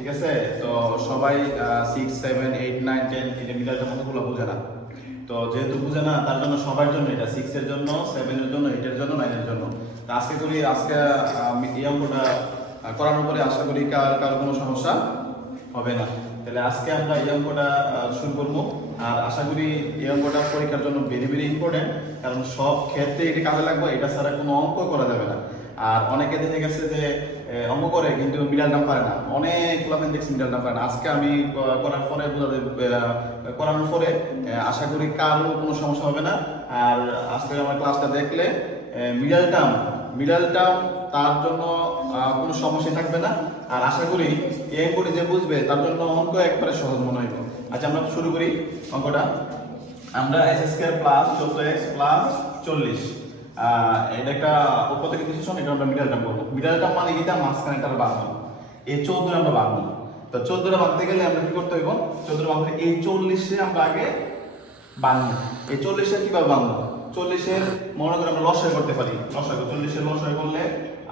ঠিক আছে। তো সবাই 6 7 8 9 10 এটা মিডল টার্ম অঙ্কগুলো বুঝে না। তো যেহেতু বুঝে না তার জন্য সবার জন্য এটা 6 এর জন্য 7 এর জন্য 8 এর জন্য 9 এর জন্য। তো আজকে এই অঙ্কটা করানোর পরে আশা করি কার কোনো সমস্যা হবে না। তাহলে আজকে আমরা এই অঙ্কটা শুরু করবো। আর আশা করি এই অঙ্কটা পরীক্ষার জন্য ভেরি ভেরি ইম্পর্টেন্ট, কারণ সব ক্ষেত্রে এটা কাজে লাগবে, এটা ছাড়া কোনো অঙ্ক করা যাবে না। আর অনেকে দেখে গেছে যে অঙ্ক করে কিন্তু মিডল টার্ম পারে না, অনেক ফলাফল দেখছি মিডল টার্ম পারে না। আজকে আমি করার পরে করানোর পরে আশা করি কারো কোনো সমস্যা হবে না। আর আজকে আমার ক্লাসটা দেখলে মিডল টার্ম তার জন্য কোনো সমস্যা থাকবে না। আর আশা করি এই অঙ্কটি যে বুঝবে তার জন্য অঙ্ক একবারে সহজ মনে হইব। আচ্ছা আমরা শুরু করি অঙ্কটা। আমরা x² প্লাস 14x প্লাস 40, এটা একটা উপপাদ্য ডিসিশন, এটা আমরা মিডল টার্ম বলবো। মিডল টার্ম মানে এটা মাঝখানে তার ভাঙবো, এই 14 আমরা ভাঙবো। তো 14 ভাঙতে গেলে আমরা কি করতে হইব, 14 ভাঙতে এই 40 আমরা আগে ভাঙবো। এই 40 কিভাবে ভাঙবো, 40 মনে করে আমরা লসাগু করতে পারি। লসাগু 40 লসাগু করলে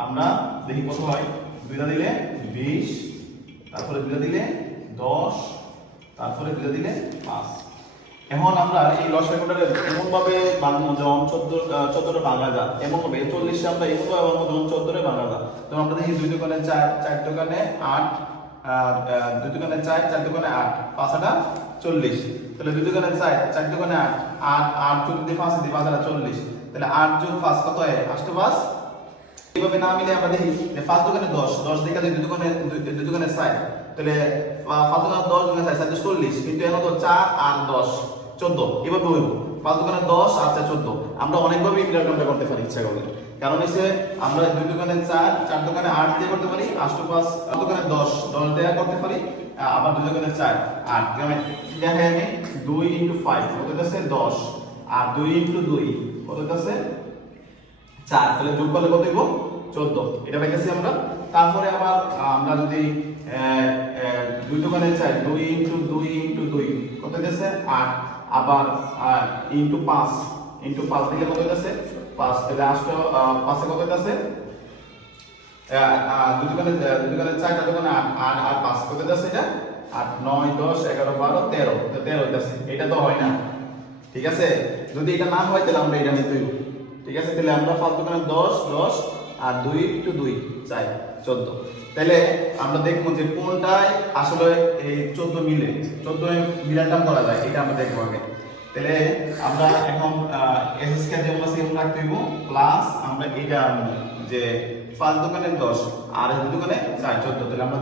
আমরা দেখি কত হয়। 2টা দিলে 20, তারপরে 2টা দিলে 10, তারপরে 2টা দিলে 5। এখন আমরা এই লসাগুটা এমন ভাবে ভাঙবো যেমন 14 ভাঙা যায়, এমন ভাবে 40 আমরা এমন ভাবে ভাঙবো যেমন 14 ভাঙা যায়। তো আমরা দেখি 2 দোকানে 4, 4 দোকানে 8, 2 দোকানে 4, 4 দোকানে 8, 5 আটা 40। তাহলে 2 দোকানে 4, 4 দোকানে 8, 8 যোগ দিয়ে 5 দিয়ে 5 আটা 40। তাহলে 8 যোগ 5 কত হয়, 8 টো 5। এইভাবে না মিলে আমরা দেখি যে 5 দোকানে 10, 10 দেখা যায় 2 দোকানে 4, তাহলে 5 দোকানে 10 দোকানে 4, 4 40, কিন্তু এখন তো 4 আর 10 14, এভাবে হইব। 5 দোকানে 10 আর 4 14। আমরা অনেকভাবে মিডল টার্মটা করতে পারি ইচ্ছা করলে, কারণ হচ্ছে আমরা 2 দোকানে 4, 4 দোকানে 8 দিয়ে করতে পারি, 8 টো 5, 5 দোকানে 10, 10 দিয়ে করতে পারি, আবার 2 দোকানে 4 8। মানে দেখাই আমি 2 × 5 কত হচ্ছে 10, আর 2 × 2 কত হচ্ছে 4, তাহলে যোগ করলে কত হইব 14। এটা পাইছি আমরা। তারপরে আবার আমরা যদি 2 দোকানে 4, 2 × 2 × 2 কত হচ্ছে 8, আবার × 5 দিলে কত হচ্ছে 5। তাহলে 8 5 কত হচ্ছে 2 দোকানে 4, 4 দোকানে 8, 8 আর 5 কত হচ্ছে এটা 8 9 10 11 12 13, তো 13 হইতাছে। এটা তো হয় না, ঠিক আছে। যদি এটা না হয় তাহলে আমরা এটা নিতে হইব, ঠিক আছে। তাহলে আমরা 5 দোকানে 10 10 আর 2 × 2 4 14। তাহলে আমরা দেখবো যে কোনটায় আসলে এই 14 মিলে 14 মিডল টার্ম করা যায়, এটা আমরা দেখবো আগে। তাহলে আমরা এখন x² যেমন আছে এমন রাখতে হইব, প্লাস আমরা এটা যে 5 দোকানে 10 আর 2 দোকানে 4 14। তাহলে আমরা